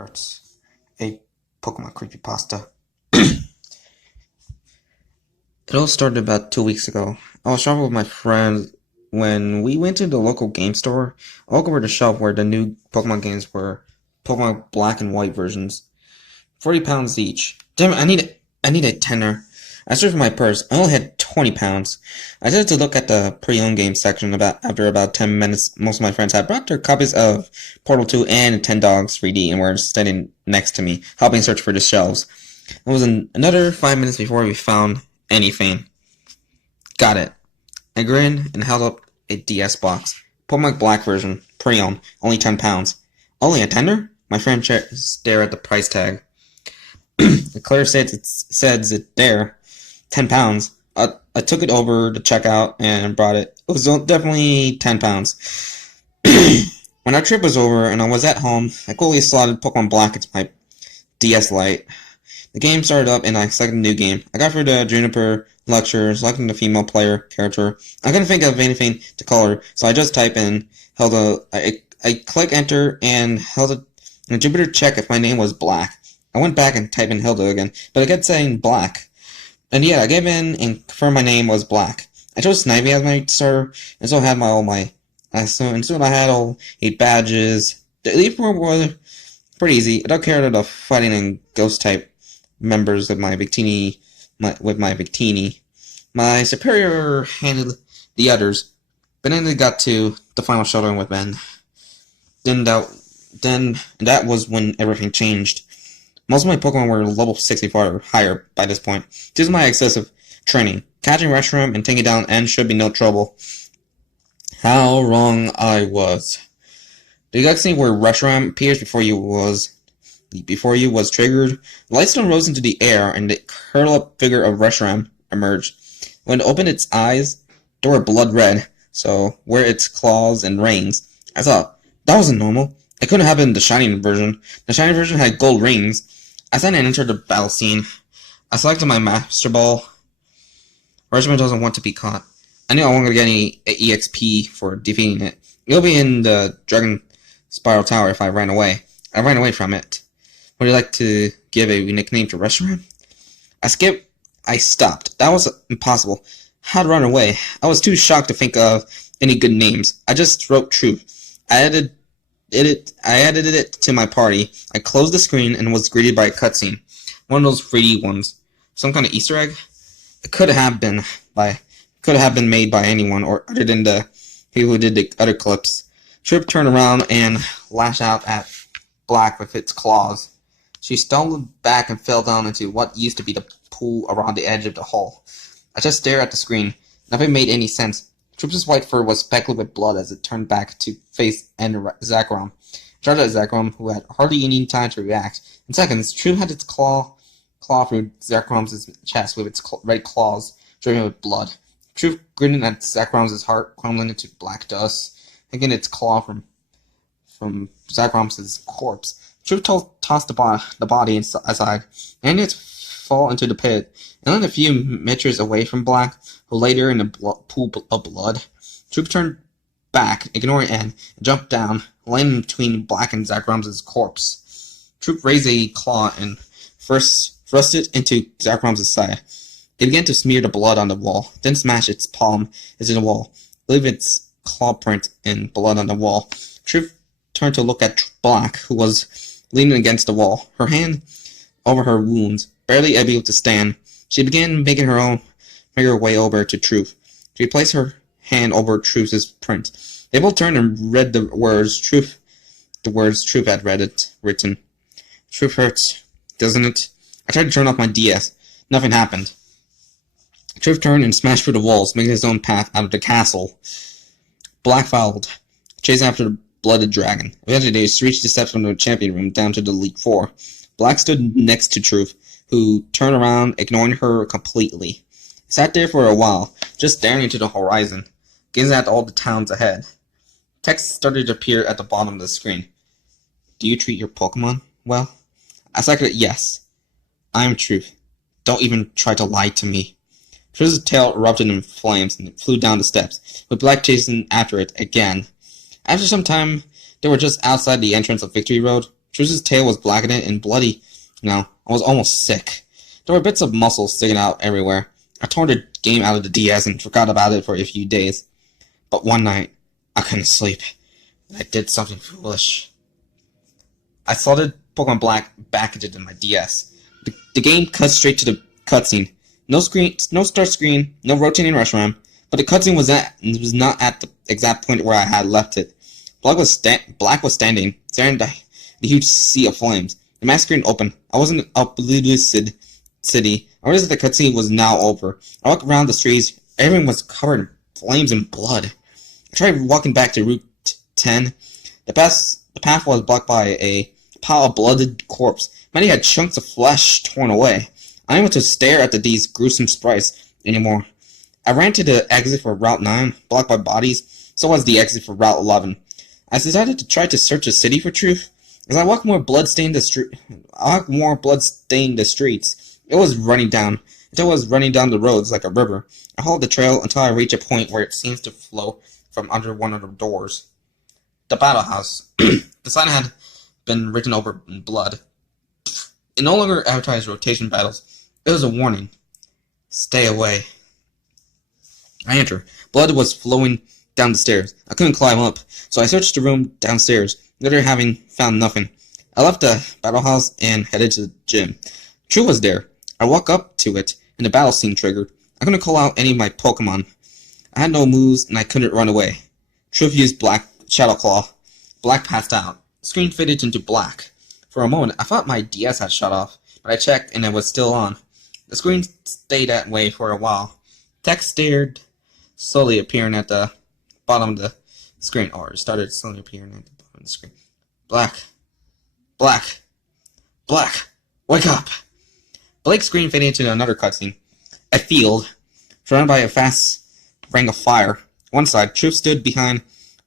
It's a Pokemon Creepypasta. It all started about 2 weeks ago. I was shopping with my friends when we went to the local game store. I walked over to the shop where the new Pokemon games were. Pokemon Black and White versions. £40 each. Damn it, I need a tenner. I searched for my purse. I only had £20. I decided to look at the pre-owned game section after about 10 minutes. Most of my friends had brought their copies of Portal 2 and 10 Dogs 3D and were standing next to me, helping search for the shelves. It was another 5 minutes before we found anything. Got it. I grinned and held up a DS box. Pokemon Black version, pre-owned, only £10. Only a tender? My friend stared at the price tag. Claire says it there. £10. I took it over to checkout and brought it. It was definitely £10. When our trip was over and I was at home, I quickly slotted Pokemon Black into my DS Lite. The game started up and I selected a new game. I got through the Juniper lecture, selecting the female player character. I couldn't think of anything to call her, so I just typed in, I clicked enter and held it, and Jupiter checked if my name was Black. I went back and typed in Hilda again, but it kept saying Black. And yeah, I gave in and confirmed my name was Black. I chose Snivy as my starter, and so I had soon I had all 8 badges. The Elite Four was pretty easy. I don't care the fighting and ghost type members of my Victini. My superior handled the others, but then they got to the final showdown with Ben. That was when everything changed. Most of my Pokemon were level 64 or higher by this point. Due to my excessive training, catching Reshiram and taking down N should be no trouble. How wrong I was. The galaxy where Reshiram appears before you was triggered. The Lightstone rose into the air and the curl-up figure of Reshiram emerged. When it opened its eyes, they were blood red, so where its claws and rings. I thought, that wasn't normal. It couldn't have been the Shining version. The Shining version had gold rings. I then entered the battle scene. I selected my Master Ball. Reshiram doesn't want to be caught. I knew I wasn't going to get any EXP for defeating it. It'll be in the Dragon Spiral Tower if I ran away. I ran away from it. Would you like to give a nickname to Reshiram? I stopped. That was impossible. How'd run away? I was too shocked to think of any good names. I just wrote Truth. I added it to my party. I closed the screen and was greeted by a cutscene. One of those 3D ones. Some kind of Easter egg? It could have been made by anyone or other than the people who did the other clips. Trip turned around and lashed out at Black with its claws. She stumbled back and fell down into what used to be the pool around the edge of the hall. I just stared at the screen. Nothing made any sense. Trip's white fur was speckled with blood as it turned back to face Zekrom. Charged at Zekrom, who had hardly any time to react. In seconds, Trip had its claw through Zekrom's chest with its red claws dripping with blood. Trip grinned at Zekrom's heart crumbling into black dust. Again, its claw from Zekrom's corpse. Truth tossed the body aside, and it fall into the pit. And then a few meters away from Black, who lay there in a pool of blood, Truth turned back, ignoring N, and jumped down, landing between Black and Zekrom's corpse. Truth raised a claw and first thrust it into Zekrom's side. It began to smear the blood on the wall, then smashed its palm into the wall, leaving its claw print in blood on the wall. Truth turned to look at Black, who was leaning against the wall, her hand over her wounds, barely able to stand. She began making her way over to Truth. She placed her hand over Truth's print. They both turned and read the words Truth had written. Truth hurts, doesn't it? I tried to turn off my DS. Nothing happened. Truth turned and smashed through the walls, making his own path out of the castle. Black followed, chasing after the blooded dragon. Eventually, they reached the steps from the champion room down to the Elite Four. Black stood next to Truth, who turned around, ignoring her completely. He sat there for a while, just staring into the horizon, gazing at all the towns ahead. Text started to appear at the bottom of the screen. Do you treat your Pokemon well? I selected yes. I am Truth. Don't even try to lie to me. Truth's tail erupted in flames and it flew down the steps, with Black chasing after it again. After some time, they were just outside the entrance of Victory Road. Truce's tail was blackened and bloody. Now, I was almost sick. There were bits of muscle sticking out everywhere. I tore the game out of the DS and forgot about it for a few days. But one night, I couldn't sleep. And I did something foolish. I slotted Pokemon Black back into my DS. The game cut straight to the cutscene. No start screen, no rotating restroom, but the cutscene was not at the exact point where I had left it. Black was standing, staring at the huge sea of flames. The map screen opened. I was in an obliterated city. I realized that the cutscene was now over. I walked around the streets. Everyone was covered in flames and blood. I tried walking back to Route 10. The path was blocked by a pile of blooded corpse. Many had chunks of flesh torn away. I didn't want to stare at these gruesome sprites anymore. I ran to the exit for Route 9, blocked by bodies. So was the exit for Route 11. I decided to try to search the city for truth. As I walked more blood-stained the streets, it was running down the roads like a river. I followed the trail until I reached a point where it seems to flow from under one of the doors. The battle house. The sign had been written over in blood. It no longer advertised rotation battles. It was a warning. Stay away. I entered. Blood was flowing down the stairs. I couldn't climb up, so I searched the room downstairs, later having found nothing. I left the battle house and headed to the gym. True was there. I walked up to it, and the battle scene triggered. I couldn't call out any of my Pokemon. I had no moves, and I couldn't run away. Truth used Black Shadow Claw. Black passed out. The screen faded into black. For a moment, I thought my DS had shut off, but I checked, and it was still on. The screen stayed that way for a while. Text started slowly appearing at the bottom of the screen, or it started slowly appearing at the bottom of the screen. Black. Black. Black. Wake up! Blake's screen faded into another cutscene. A field, surrounded by a fast ring of fire. One side, Truth stood behind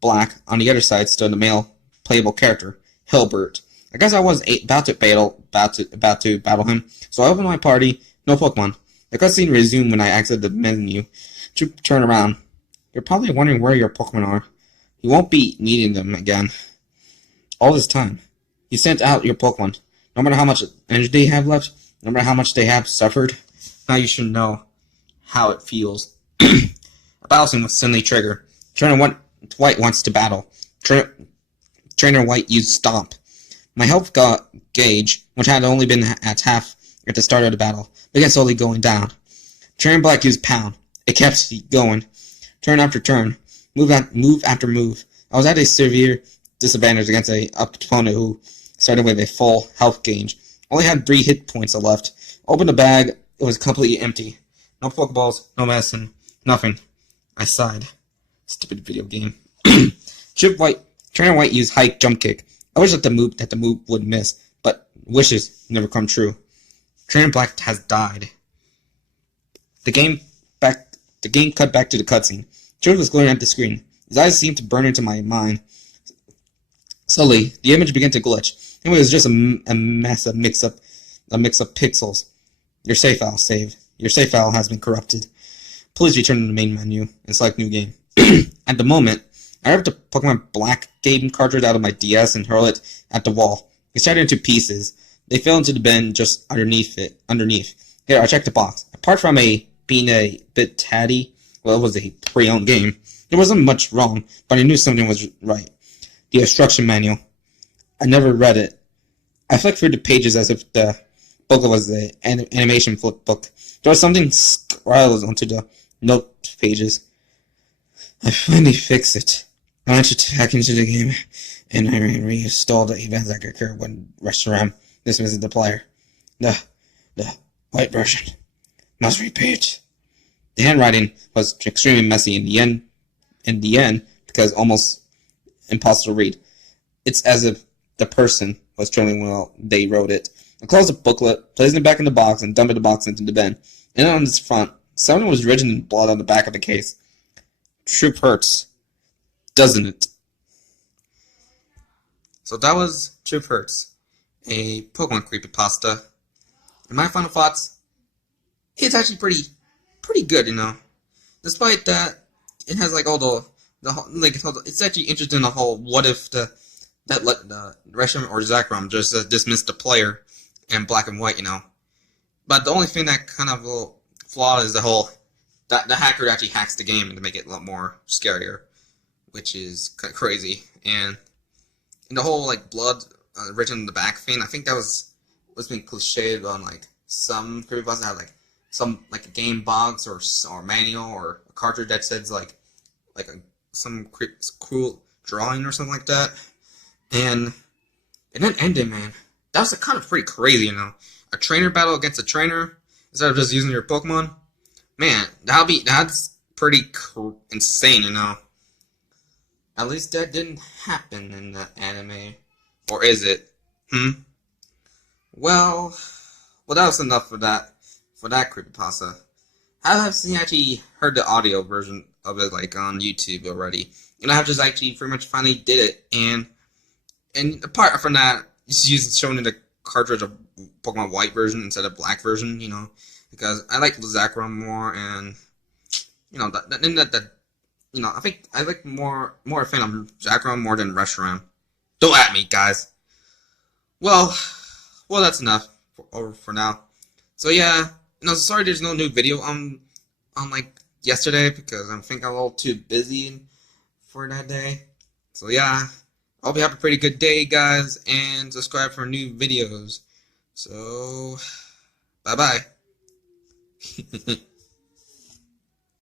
Black. On the other side stood the male playable character, Hilbert. I guess I was about to battle him, so I opened my party. No Pokemon. The cutscene resumed when I exited the menu. Truth turned around. You're probably wondering where your Pokemon are. You won't be needing them again. All this time, you sent out your Pokemon. No matter how much energy they have left, no matter how much they have suffered, now you should know how it feels. A battle scene was suddenly triggered. Trainer White wants to battle. Trainer White used Stomp. My health gauge, which had only been at half at the start of the battle, began slowly going down. Trainer Black used Pound. It kept going. Turn after turn. Move after move. I was at a severe disadvantage against an opponent who started with a full health gauge. Only had 3 hit points left. Opened the bag. It was completely empty. No Pokeballs, no medicine, nothing. I sighed. Stupid video game. Trainer White used Hike Jump Kick. I wish that the move would miss, but wishes never come true. Trainer Black has died. The game cut back to the cutscene. Truth was glaring at the screen. His eyes seemed to burn into my mind. Slowly, the image began to glitch. It was just a mess of mix-up pixels. Your save file saved. Your save file has been corrupted. Please return to the main menu and select new game. At the moment, I ripped the Pokemon Black game cartridge out of my DS and hurled it at the wall. It shattered into pieces. They fell into the bin just underneath. Here, I checked the box. Apart from being a bit tatty, well, it was a pre-owned game. There wasn't much wrong, but I knew something was right. The instruction manual. I never read it. I flicked through the pages as if the book was an animation flip book. There was something scrawled onto the note pages. I finally fixed it. I went back into the game, and I reinstalled the events that occurred when Reshiram dismisses the player. The white version must repeat. The handwriting was extremely messy in the end, because almost impossible to read. It's as if the person was trailing while they wrote it. I closed the booklet, placed it back in the box, and dumped the box into the bin. And on its front, something was written in blood on the back of the case. Truth hurts, doesn't it? So that was Truth Hurts, a Pokemon creepypasta. And my final thoughts, it's actually pretty good, you know. Despite that, it has like all it's actually interesting in the whole what if the that let the Reshiram or Zekrom just dismiss the player in black and white, you know. But the only thing that kind of a little flawed is the whole that the hacker actually hacks the game to make it a lot more scarier, which is kind of crazy. And the whole like blood written in the back thing, I think that was being cliched on like some creepypasta had like some like a game box or manual or a cartridge that says like some cool drawing or something like that. And then ended, man. That was kind of pretty crazy, you know. A trainer battle against a trainer instead of just using your Pokemon. Man, that's pretty insane, you know. At least that didn't happen in the anime, or is it? Well, that was enough for that creepypasta. I have actually heard the audio version of it like on YouTube already, and I have just actually pretty much finally did it. And apart from that, just showing in the cartridge of Pokemon White version instead of Black version, you know, because I like Zekrom more, and you know that you know I think I like more a fan of Zekrom more than Reshiram. Don't at me, guys. Well, that's enough for now. So yeah, you know, sorry there's no new video on like yesterday because I think I'm a little too busy for that day. So yeah, I hope you have a pretty good day, guys, and subscribe for new videos. So, bye bye.